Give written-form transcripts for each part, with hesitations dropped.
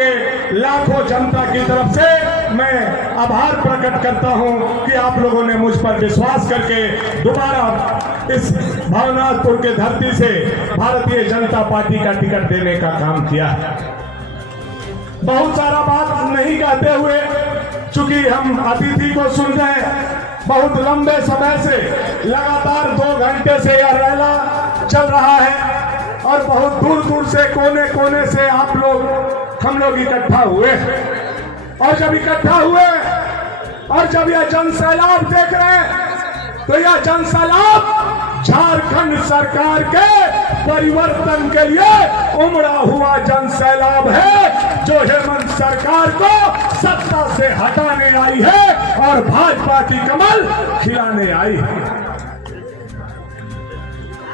के लाखों जनता की तरफ से मैं आभार प्रकट करता हूं कि आप लोगों ने मुझ पर विश्वास करके दोबारा इस भवनाथपुर के धरती से भारतीय जनता पार्टी का टिकट देने का काम किया। बहुत सारा बात नहीं कहते हुए, चूंकि हम अतिथि को सुन रहे हैं, बहुत लंबे समय से लगातार 2 घंटे से यह रैला चल रहा है और बहुत दूर दूर से कोने कोने से हम लोग इकट्ठा हुए और जब इकट्ठा हुए और जब यह जनसैलाब देख रहे हैं तो यह जनसैलाब झारखंड सरकार के परिवर्तन के लिए उमड़ा हुआ जनसैलाब है, जो हेमंत सरकार को सत्ता से हटाने आई है और भाजपा की कमल खिलाने आई है।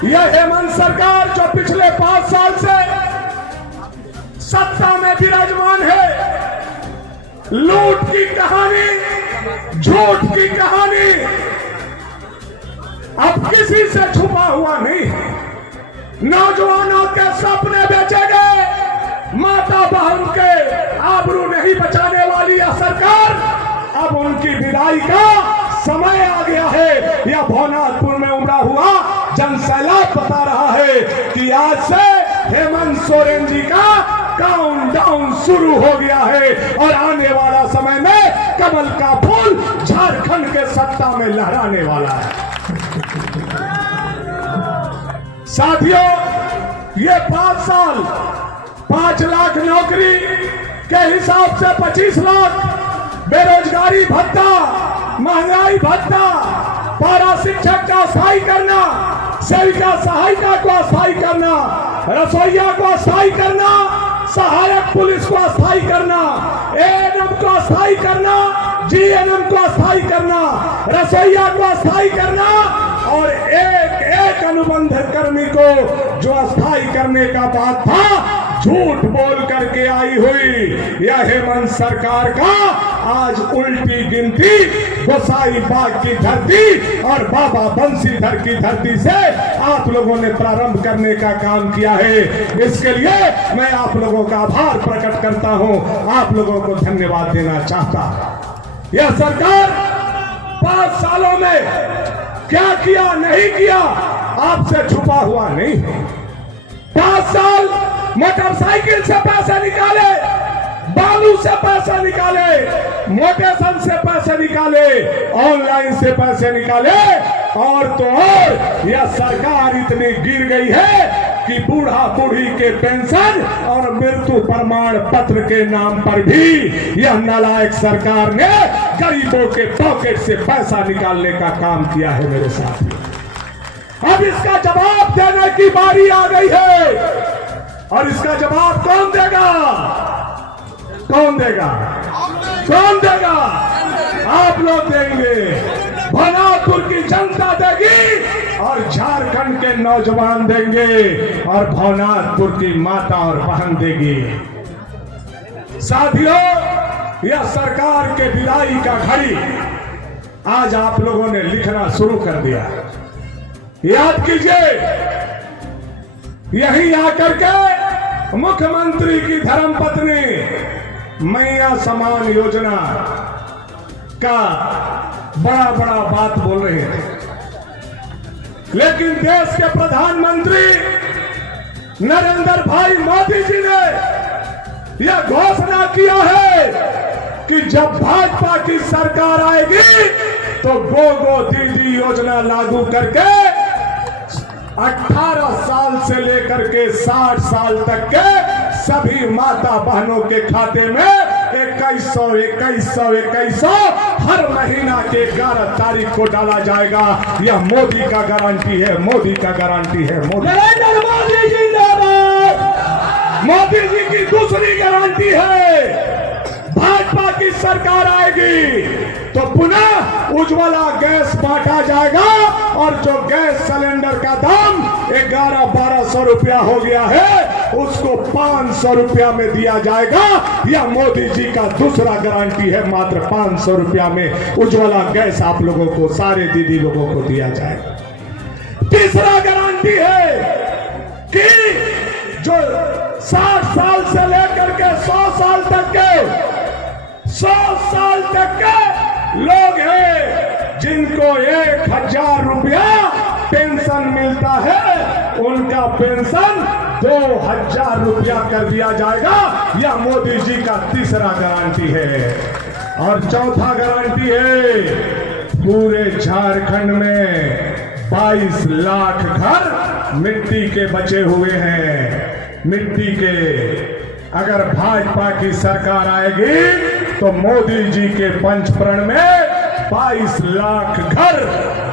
यह हेमंत सरकार जो पिछले 5 साल से सत्ता में विराजमान है, लूट की कहानी, झूठ की कहानी अब किसी से छुपा हुआ नहीं। नौजवानों के सपने बेचे गए, माता बहन के आबरू नहीं बचाने वाली यह सरकार, अब उनकी विदाई का समय आ गया है। यह भवनाथपुर में उमड़ा हुआ जनसैलाब बता रहा है कि आज से हेमंत सोरेन जी का काउंटडाउन शुरू हो गया है और आने वाला समय में कमल का फूल झारखंड के सत्ता में लहराने वाला है। साथियों, ये 5 साल 5 लाख नौकरी के हिसाब से 25 लाख बेरोजगारी भत्ता, महंगाई भत्ता, पारा शिक्षक का अस्थायी करना, सेविका सहायिका को अस्थायी करना, रसोईया को अस्थायी करना, सहायक पुलिस को अस्थायी करना, एएनएम को अस्थायी करना, जीएनएम को अस्थायी करना, रसोईया को अस्थायी करना और एक अनुबंध कर्मी को जो अस्थायी करने का बात था झूठ बोल करके आई हुई यह हेमंत सरकार का आज उल्टी गिनती गोसाई बाग की धरती और बाबा बंसीधर की धरती से आप लोगों ने प्रारंभ करने का काम किया है। इसके लिए मैं आप लोगों का आभार प्रकट करता हूं, आप लोगों को धन्यवाद देना चाहता हूं। यह सरकार 5 सालों में क्या किया नहीं किया आपसे छुपा हुआ नहीं। 5 साल मोटरसाइकिल से पैसे निकाले, बालू से पैसे निकाले, मोटेशन से पैसे निकाले, ऑनलाइन से पैसे निकाले और तो और यह सरकार इतनी गिर गई है कि बूढ़ा बूढ़ी के पेंशन और मृत्यु प्रमाण पत्र के नाम पर भी यह नालायक सरकार ने गरीबों के पॉकेट से पैसा निकालने का काम किया है। मेरे साथ अब इसका जवाब देने की बारी आ गई है और इसका जवाब कौन देगा? कौन देगा? कौन देगा? आप लोग देंगे, भवनाथपुर की जनता देगी और झारखंड के नौजवान देंगे और भवनाथपुर की माता और बहन देगी। साथियों, यह सरकार के विदाई का घड़ी आज आप लोगों ने लिखना शुरू कर दिया। याद कीजिए, यहीं आकर के मुख्यमंत्री की धर्मपत्नी मैया समान योजना का बड़ा बड़ा बात बोल रहे थे, लेकिन देश के प्रधानमंत्री नरेंद्र भाई मोदी जी ने यह घोषणा किया है कि जब भाजपा की सरकार आएगी तो गो दीदी योजना लागू करके 18 साल से लेकर के 60 साल तक के सभी माता बहनों के खाते में 2100 हर महीना के 11 तारीख को डाला जाएगा। यह मोदी का गारंटी है, मोदी का गारंटी है। नरेंद्र मोदी जिंदाबाद। मोदी जी की दूसरी गारंटी है, भाजपा की सरकार आएगी तो पुनः उज्ज्वला गैस बांटा जाएगा और जो गैस सिलेंडर का दाम 1100-1200 रुपया हो गया है उसको 500 रुपया में दिया जाएगा। यह मोदी जी का दूसरा गारंटी है, मात्र 500 रुपया में उज्ज्वला गैस आप लोगों को, सारे दीदी लोगों को दिया जाएगा। तीसरा गारंटी है कि जो 60 साल से लेकर के 100 साल तक के 100 साल तक के लोग हैं जिनको 1000 रुपया पेंशन मिलता है, उनका पेंशन 2000 रुपया कर दिया जाएगा। यह मोदी जी का तीसरा गारंटी है। और चौथा गारंटी है, पूरे झारखंड में 22 लाख घर मिट्टी के बचे हुए हैं। मिट्टी के अगर भाजपा की सरकार आएगी तो मोदी जी के पंचप्रण में 22 लाख घर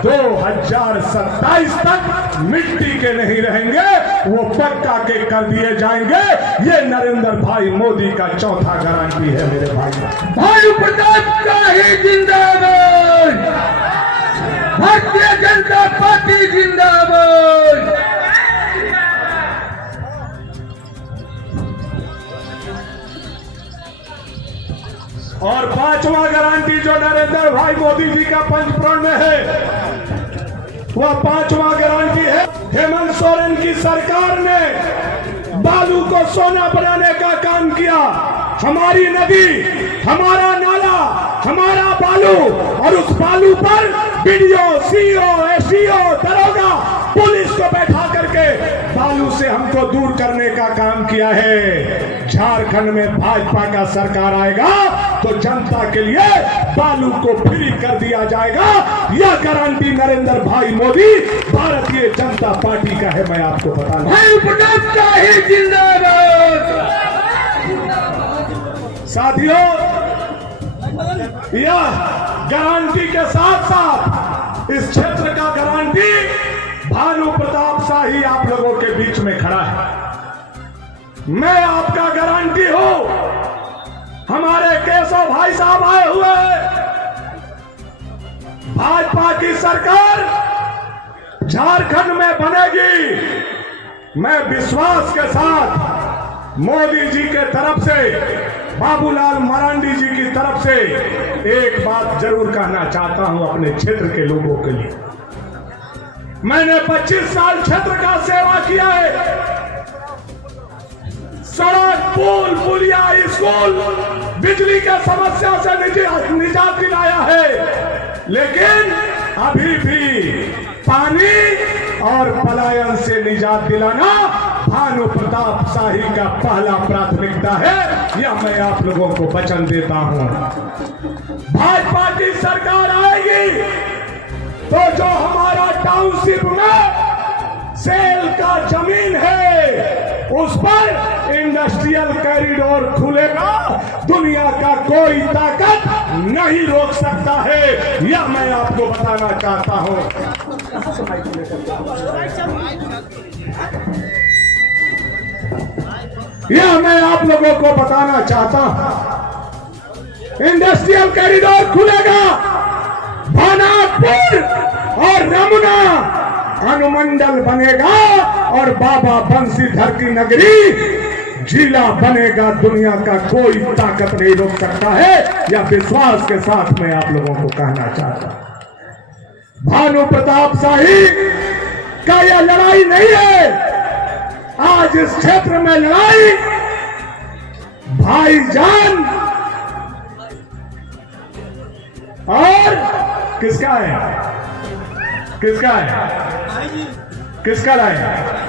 2027 तक मिट्टी के नहीं रहेंगे, वो पक्का के कर दिए जाएंगे। ये नरेंद्र भाई मोदी का चौथा गारंटी है मेरे भाई। भानु प्रताप शाही जिंदाबाद, भारतीय जनता पार्टी जिंदाबाद। और पांचवा गारंटी जो नरेंद्र भाई मोदी जी का पंचप्रण में है, वह पांचवा गारंटी है, हेमंत सोरेन की सरकार ने बालू को सोना बनाने का काम किया। हमारी नदी, हमारा नाला, हमारा बालू, और उस बालू पर बीडीओ, सीओ, एसडीओ, दरोगा, पुलिस को बैठा करके बालू से हमको दूर करने का काम किया है। झारखंड में भाजपा का सरकार आएगा तो जनता के लिए बालू को फ्री कर दिया जाएगा। यह गारंटी नरेंद्र भाई मोदी भारतीय जनता पार्टी का है। मैं आपको बता दूं, भानु प्रताप शाही जिंदाबाद। साथियों, यह गारंटी के साथ साथ इस क्षेत्र का गारंटी भानु प्रताप शाही आप लोगों के बीच में खड़ा है। मैं आपका गारंटी हूं। हमारे केशव भाई साहब आए हुए हैं। भाजपा की सरकार झारखंड में बनेगी। मैं विश्वास के साथ मोदी जी के तरफ से, बाबूलाल मरांडी जी की तरफ से एक बात जरूर कहना चाहता हूं अपने क्षेत्र के लोगों के लिए। मैंने 25 साल क्षेत्र का सेवा किया है। सड़क, पुल, पुलिया, स्कूल, बिजली के समस्या से निजात दिलाया है। लेकिन अभी भी पानी और पलायन से निजात दिलाना भानु प्रताप शाही का पहला प्राथमिकता है। यह मैं आप लोगों को वचन देता हूं। भाजपा की सरकार आएगी तो जो हमारा टाउनशिप में सेल का जमीन है उस पर इंडस्ट्रियल कॉरिडोर खुलेगा। दुनिया का कोई ताकत नहीं रोक सकता है। यह मैं आपको बताना चाहता हूं। यह मैं आप लोगों को बताना चाहता हूं। इंडस्ट्रियल कॉरिडोर खुलेगा। भानापुर और रमुना अनुमंडल बनेगा और बाबा बंसीधर की नगरी जिला बनेगा। दुनिया का कोई ताकत नहीं रोक सकता है। यह विश्वास के साथ मैं आप लोगों को कहना चाहता हूं। भानु प्रताप शाही का यह लड़ाई नहीं है। आज इस क्षेत्र में लड़ाई भाईजान और किसका है? किसका है? किसका है?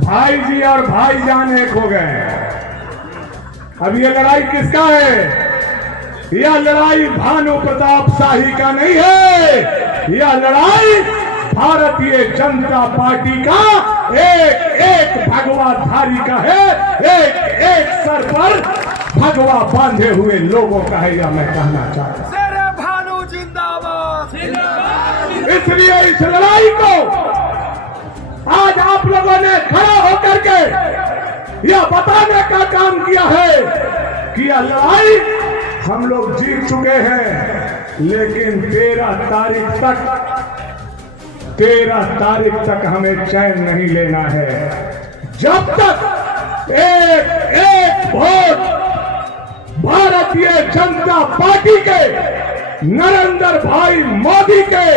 भाई जी और भाईजान एक हो गए। अब ये लड़ाई किसका है? यह लड़ाई भानु प्रताप शाही का नहीं है। यह लड़ाई भारतीय जनता पार्टी का एक एक भगवाधारी का है। एक एक सर पर भगवा बांधे हुए लोगों का है। यह मैं कहना चाहता हूं। इसलिए इस लड़ाई को आज आप लोगों ने खड़ा होकर के यह बताने का काम किया है कि यह लड़ाई हम लोग जीत चुके हैं। लेकिन 13 तारीख तक हमें चैन नहीं लेना है। जब तक एक एक वोट भारतीय जनता पार्टी के नरेंद्र भाई मोदी के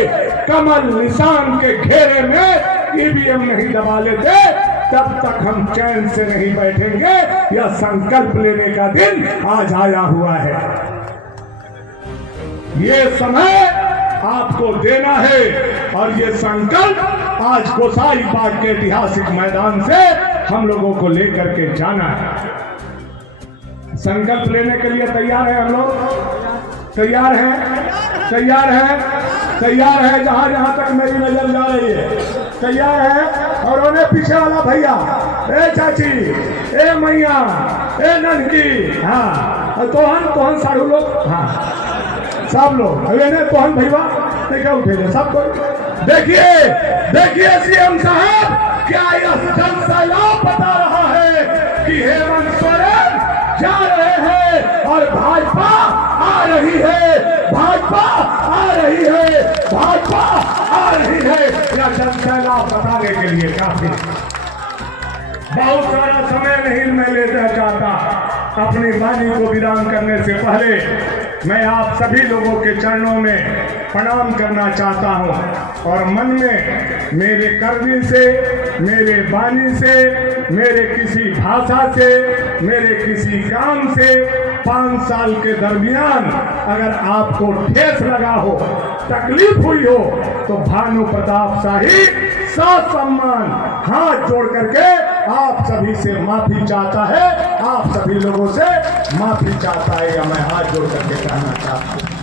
कमल निशान के घेरे में ईवीएम नहीं दबा लेते, तब तक हम चैन से नहीं बैठेंगे। यह संकल्प लेने का दिन आज आया हुआ है। ये समय आपको देना है और ये संकल्प आज गोसाई बाग के ऐतिहासिक मैदान से हम लोगों को लेकर के जाना है। संकल्प लेने के लिए तैयार है हम लोग? तैयार हैं? तैयार हैं? तैयार है? जहां जहां तक मेरी नजर जा रही है तैयार है। और उन्हें पीछे वाला भैया, ए चाची, ए मैया, ए ननकी, हाँ तोहन साढ़ू लोग, हाँ सब लोग तोहन भैया क्या उठे सब कोई। देखिए सीएम साहब, क्या यह जनसैलाब बता रहा है कि हेमंत सोरेन जा रहे हैं और भाजपा आ रही है, भाजपा आ रही है, भाजपा आ रही है। यह जनसैलाब बताने के लिए काफी। बहुत सारा समय नहीं मैं लेना चाहता। अपनी वाणी को विराम करने से पहले मैं आप सभी लोगों के चरणों में प्रणाम करना चाहता हूं और मन में मेरे करनी से, मेरे वाणी से, मेरे किसी भाषा से, मेरे किसी काम से 5 साल के दरमियान अगर आपको ठेस लगा हो, तकलीफ हुई हो, तो भानु प्रताप शाही ससम्मान हाथ जोड़ करके आप सभी से माफी चाहता है, आप सभी लोगों से माफी चाहता है। या मैं हाथ जोड़ करके कहना चाहता हूँ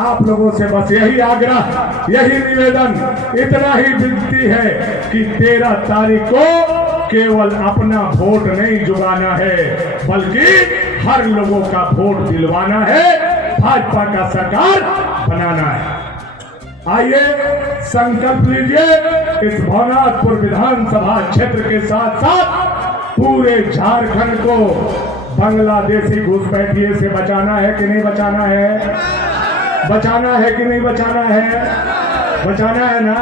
आप लोगों से बस यही आग्रह, यही निवेदन, इतना ही विनती है कि 13 तारीख को केवल अपना वोट नहीं जुगाना है, बल्कि हर लोगों का वोट दिलवाना है, भाजपा का सरकार बनाना है। आइए संकल्प लीजिए। इस भवनाथपुर विधानसभा क्षेत्र के साथ साथ पूरे झारखंड को बांग्लादेशी घुसपैठिए से बचाना है कि नहीं बचाना है? बचाना है कि नहीं बचाना है? बचाना है ना?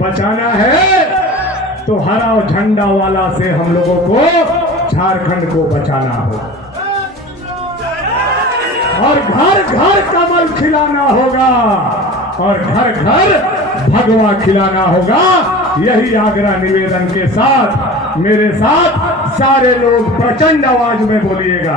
बचाना है तो हरा झंडा वाला से हम लोगों को झारखंड को बचाना हो और घर घर कमल खिलाना होगा और घर घर भगवा खिलाना होगा। यही आग्रह निवेदन के साथ मेरे साथ सारे लोग प्रचंड आवाज में बोलिएगा।